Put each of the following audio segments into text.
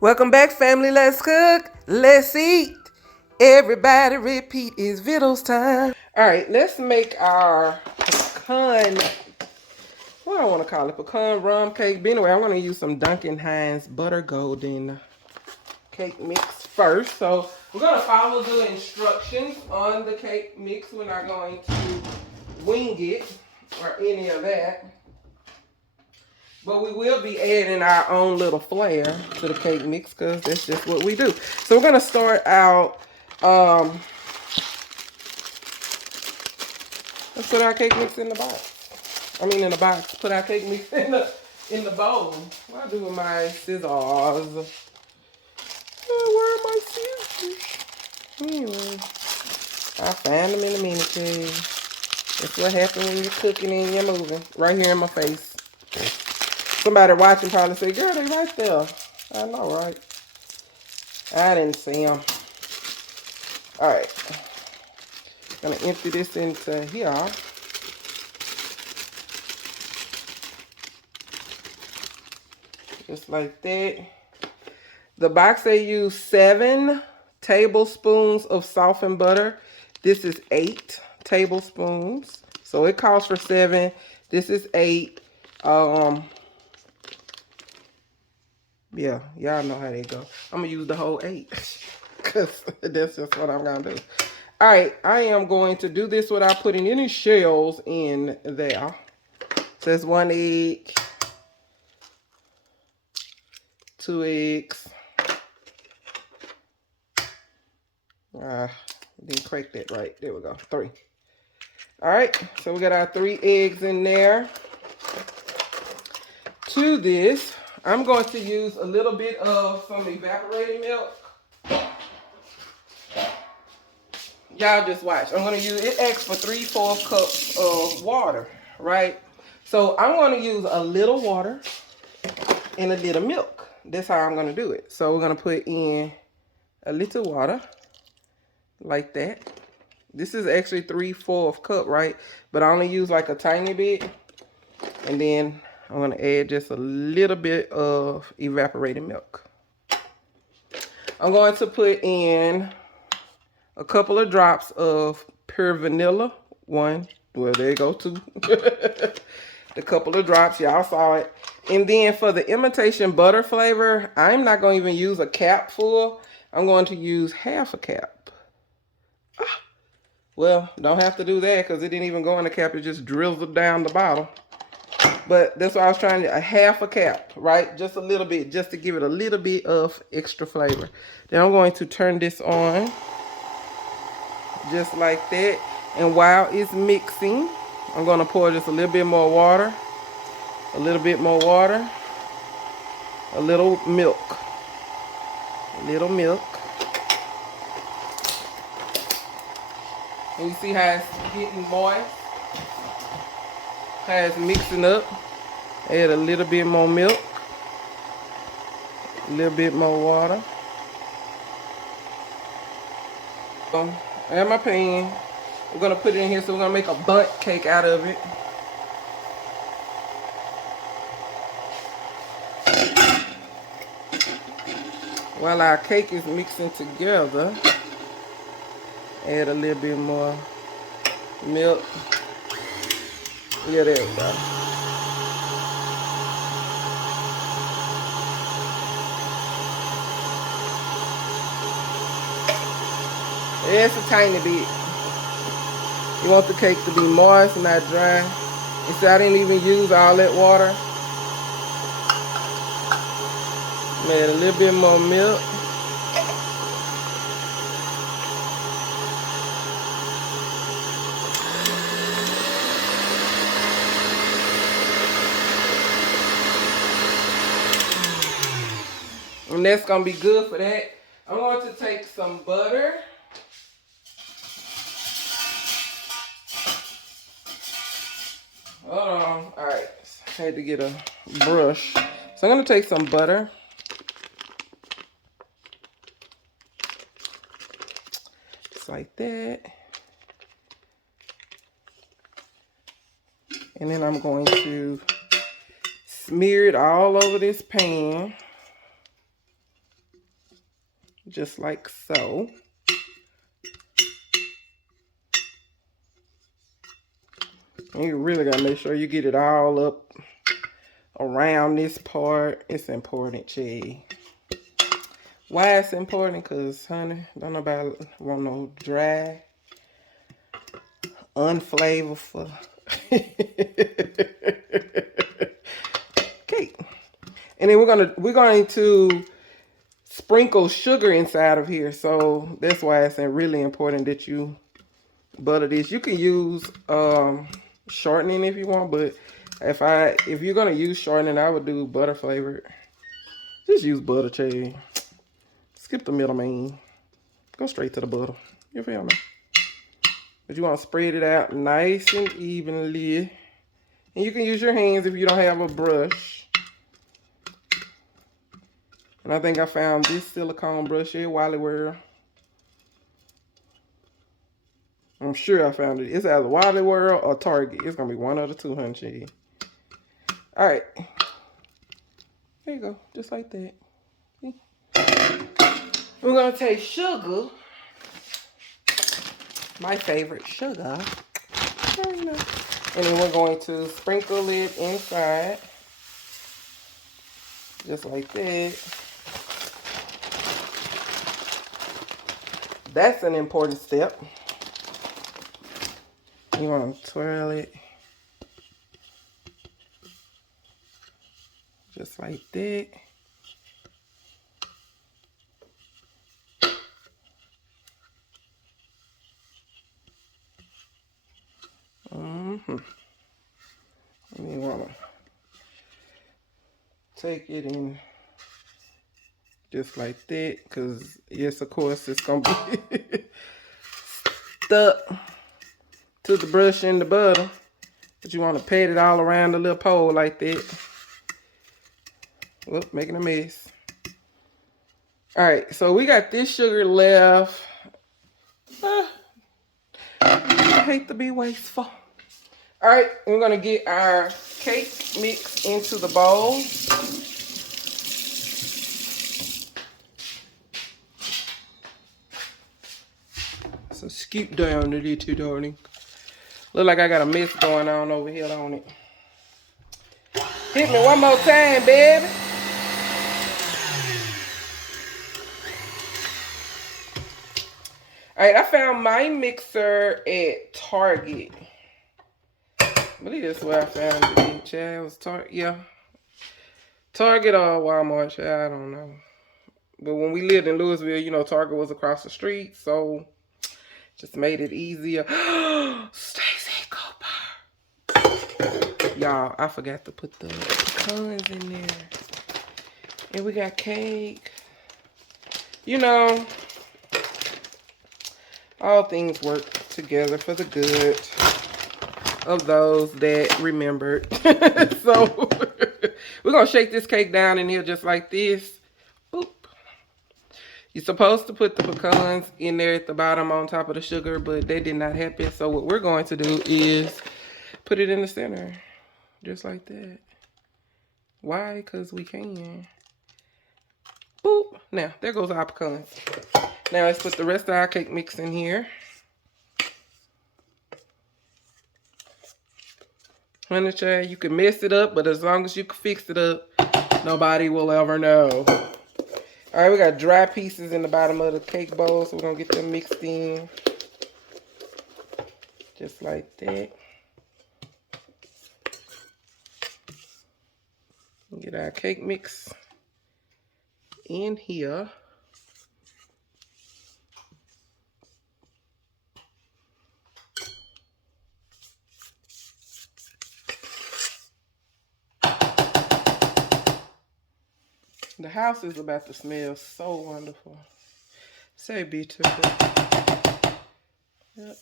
Welcome back, family. Let's cook. Let's eat. Everybody repeat. It's Vittles time. All right, let's make our pecan, what do I want to call it? Pecan rum cake. But anyway, I'm going to use some Duncan Hines Butter Golden cake mix first. So we're going to follow the instructions on the cake mix. We're not going to wing it or any of that. But we will be adding our own little flair to the cake mix because that's just what we do. So we're going to start out, let's put our cake mix in the box. I mean in the box. Put our cake mix in the bowl. What I do with my scissors? Oh, where are my scissors? Anyway, I find them in a minute, cause that's what happens when you're cooking and you're moving. Right here in my face. Somebody watching probably say, girl, they right there. I know, right? I didn't see them. All right. Gonna empty this into here. Just like that. The box, they use 7 tablespoons of softened butter. This is 8 tablespoons. So it calls for 7. This is 8. Yeah, y'all know how they go. I'm gonna use the whole 8 because that's just what I'm gonna do. All right, I am going to do this without putting any shells in there. So it's 1 egg, 2 eggs. Didn't crack that right. There we go. 3. All right, so we got our 3 eggs in there. To this, I'm going to use a little bit of some evaporated milk. Y'all just watch. I'm going to use, it asks for 3/4 cups of water, right? So I'm going to use a little water and a little milk. That's how I'm going to do it. So we're going to put in a little water like that. This is actually 3/4 cup, right? But I only use like a tiny bit. And then I'm going to add just a little bit of evaporated milk. I'm going to put in a couple of drops of pure vanilla. 1. Well, there you go, 2. A couple of drops. Y'all saw it. And then for the imitation butter flavor, I'm not going to even use a cap full. I'm going to use half a cap. Well, don't have to do that because it didn't even go in the cap. It just drizzled down the bottle. But that's why I was trying to, a half a cap, right? Just a little bit, just to give it a little bit of extra flavor. Then I'm going to turn this on, just like that. And while it's mixing, I'm going to pour just a little bit more water, a little bit more water, a little milk, And you see how it's getting moist? How it's mixing up. Add a little bit more milk. A little bit more water. Add my pan. We're going to put it in here, so we're going to make a bundt cake out of it. While our cake is mixing together, add a little bit more milk. Yeah, there we go. It's a tiny bit. You want the cake to be moist and not dry. And so I didn't even use all that water. Add a little bit more milk. And that's going to be good for that. I'm going to take some butter. Hold on. All right. I had to get a brush. So I'm going to take some butter. Just like that. And then I'm going to smear it all over this pan. just like so. And you really gotta make sure you get it all up around this part. It's important, Chi. Why it's important? Because, honey, don't nobody want no dry, unflavorful cake. And then we're going to sprinkle sugar inside of here. So that's why it's really important that you butter this. You can use shortening if you want, but if you're gonna use shortening, I would do butter flavored. Just use butter, Che. Skip the middleman. Go straight to the butter. You feel me? But you want to spread it out nice and evenly. And you can use your hands if you don't have a brush. And I think I found this silicone brush here, Wally World. I'm sure I found it. It's either Wally World or Target. It's going to be one of the two, honey. Alright. There you go. Just like that. See? We're going to take sugar. My favorite sugar. And then we're going to sprinkle it inside. Just like that. That's an important step. You want to twirl it. Just like that. And you want to take it in just like that, because yes, of course, it's going to be stuck to the brush and the butter. But you want to pat it all around the little pole like that. Look, making a mess. Alright, so we got this sugar left. I hate to be wasteful. Alright, we're going to get our cake mix into the bowl. So scoop down to it, darling. Look like I got a mess going on over here on it. Hit me one more time, baby. Alright, I found my mixer at Target. I believe that's where I found it. Child, it was Target, yeah. Target or Walmart, child, I don't know. But when we lived in Louisville, you know, Target was across the street, so just made it easier. Stacy Cooper. Y'all, I forgot to put the pecans in there. And we got cake. You know, all things work together for the good of those that remembered. So we're going to shake this cake down in here just like this. Boop. You're supposed to put the pecans in there at the bottom on top of the sugar, but that did not happen. So what we're going to do is put it in the center. Just like that. Why? Because we can. Boop. Now, there goes our pecans. Now, let's put the rest of our cake mix in here. Honey child, you can mess it up, but as long as you can fix it up, nobody will ever know. All right, we got dry pieces in the bottom of the cake bowl, so we're going to get them mixed in. Just like that. Get our cake mix in here. The house is about to smell so wonderful. Say beautiful. Yep.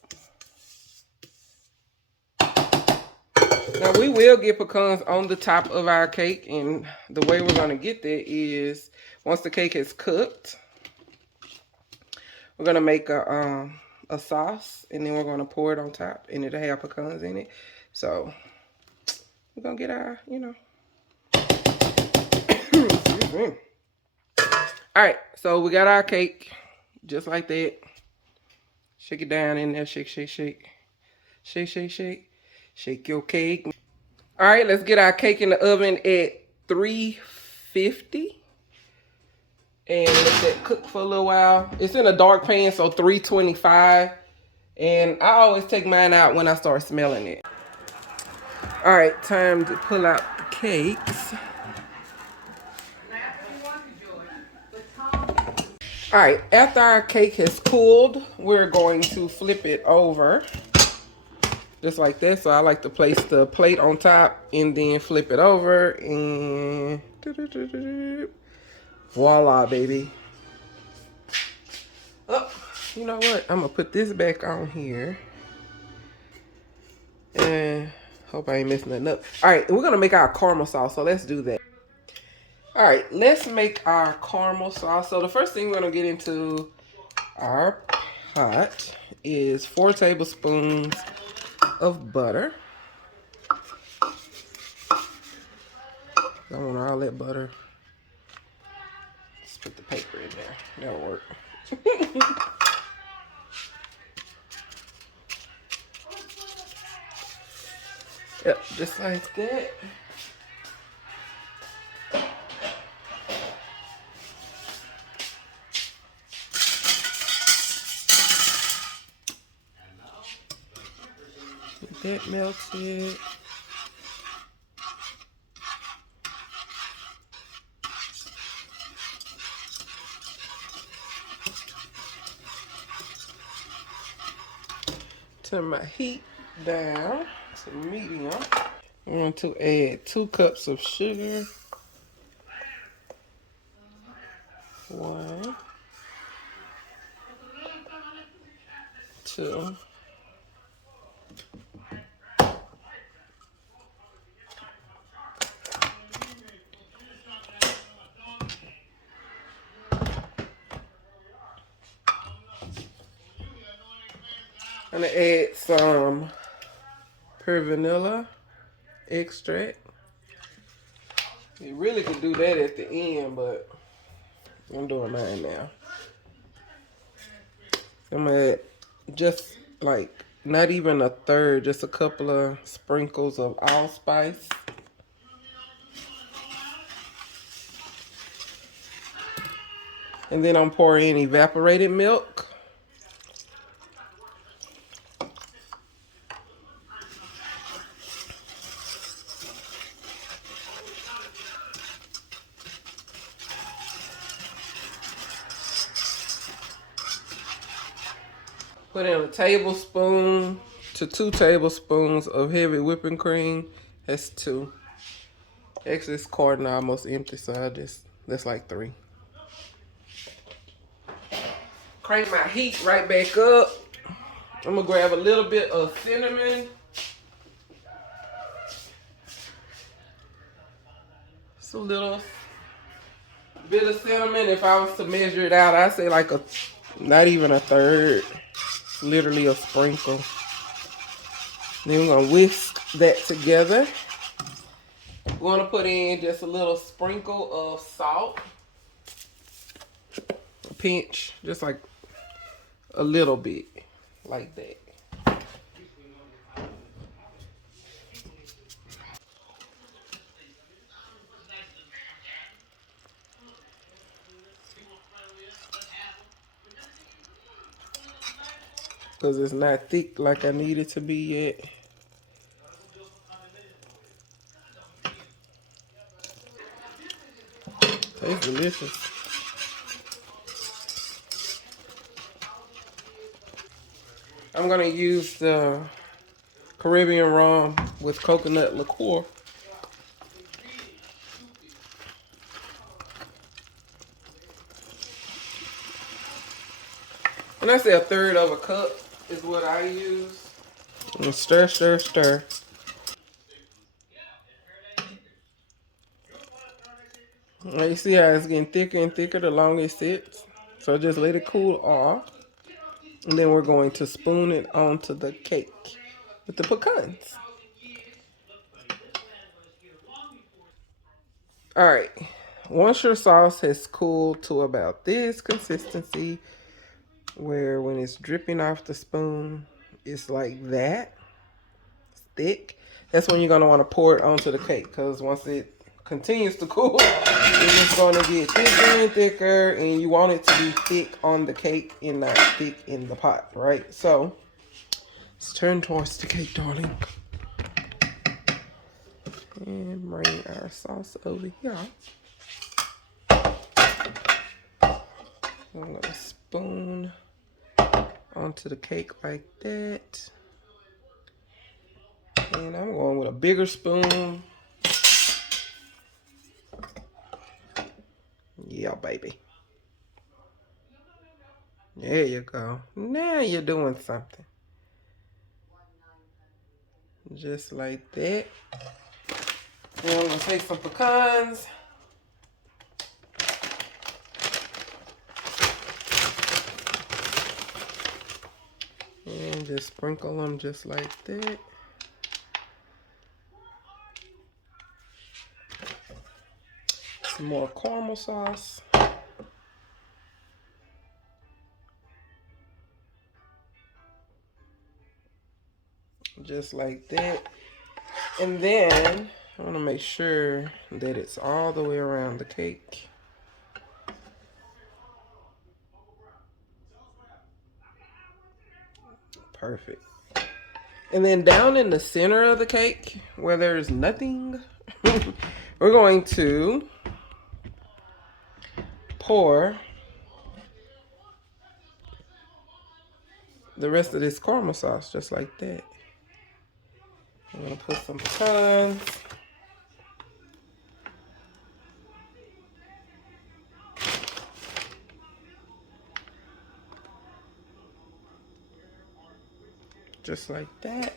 Now we will get pecans on the top of our cake, and the way we're going to get there is once the cake is cooked, we're going to make a sauce, and then we're going to pour it on top, and it'll have pecans in it. So we're going to get our, you know. Excuse me. All right, so we got our cake just like that. Shake it down in there. Shake, shake, shake. Shake, shake, shake. Shake your cake. All right, let's get our cake in the oven at 350. And let that cook for a little while. It's in a dark pan, so 325. And I always take mine out when I start smelling it. All right, time to pull out the cakes. All right, after our cake has cooled, we're going to flip it over. Just like that. So I like to place the plate on top and then flip it over. And voila, baby. Oh, you know what? I'm going to put this back on here. And hope I ain't messing nothing up. All right, we're going to make our caramel sauce. So let's do that. All right, let's make our caramel sauce. So the first thing we're going to get into our pot is 4 tablespoons of butter. I want all that butter. Let's put the paper in there. That'll work. Yep, just like that. Get that melted. Turn my heat down to medium. I'm going to add 2 cups of sugar. 1, 2. I'm going to add some pure vanilla extract. You really could do that at the end, but I'm doing mine now. I'm going to add just like not even a third, just a couple of sprinkles of allspice. And then I'm pouring in evaporated milk. Put in a tablespoon to 2 tablespoons of heavy whipping cream. That's 2. Actually, this carton almost empty, so that's like 3. Crank my heat right back up. I'm gonna grab a little bit of cinnamon. Just a little bit of cinnamon. If I was to measure it out, I'd say like not even a third. Literally a sprinkle. Then we're gonna whisk that together. We're gonna put in just a little sprinkle of salt. A pinch, just like a little bit, like that. Because it's not thick like I need it to be yet. Tastes delicious. I'm going to use the Caribbean rum with coconut liqueur. And I say a third of a cup is what I use. And stir, stir, stir. Now you see how it's getting thicker and thicker the longer it sits. So just let it cool off. And then we're going to spoon it onto the cake with the pecans. All right. once your sauce has cooled to about this consistency, where when it's dripping off the spoon, it's like that, it's thick, that's when you're going to want to pour it onto the cake, because once it continues to cool, it's just going to get thicker and thicker, and you want it to be thick on the cake and not thick in the pot, right? So let's turn towards the cake, darling. And bring our sauce over here. I'm going to spoon onto the cake like that. And I'm going with a bigger spoon. Yeah, baby. There you go. Now you're doing something. Just like that. And I'm going to take some pecans. And just sprinkle them just like that. Some more caramel sauce. Just like that. And then I want to make sure that it's all the way around the cake. Perfect. And then down in the center of the cake, where there's nothing, we're going to pour the rest of this caramel sauce just like that. I'm going to put some pecans. Just like that.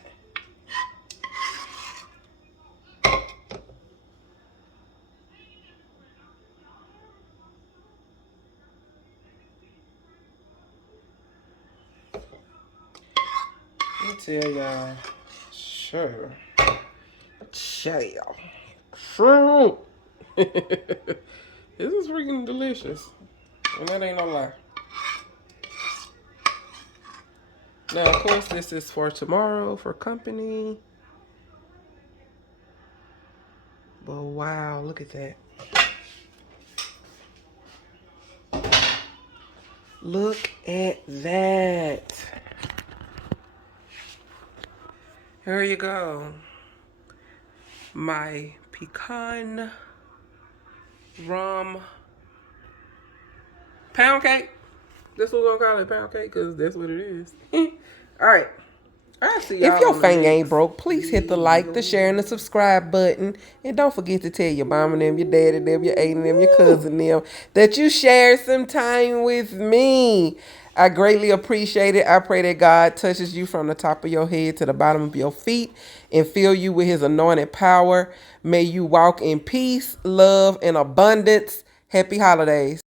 Let me tell y'all, sure. This is freaking delicious. And that ain't no lie. Now, of course, this is for tomorrow, for company. But wow, look at that. Look at that. Here you go. My pecan rum pound cake. That's what we're gonna call it, pound cake, because that's what it is. All right. I'll see y'all. If your thing ain't broke, please hit the like, the share, and the subscribe button. And don't forget to tell your mom and them, your daddy and them, your aunt and them, your cousin and them, that you shared some time with me. I greatly appreciate it. I pray that God touches you from the top of your head to the bottom of your feet and fill you with his anointed power. May you walk in peace, love, and abundance. Happy holidays.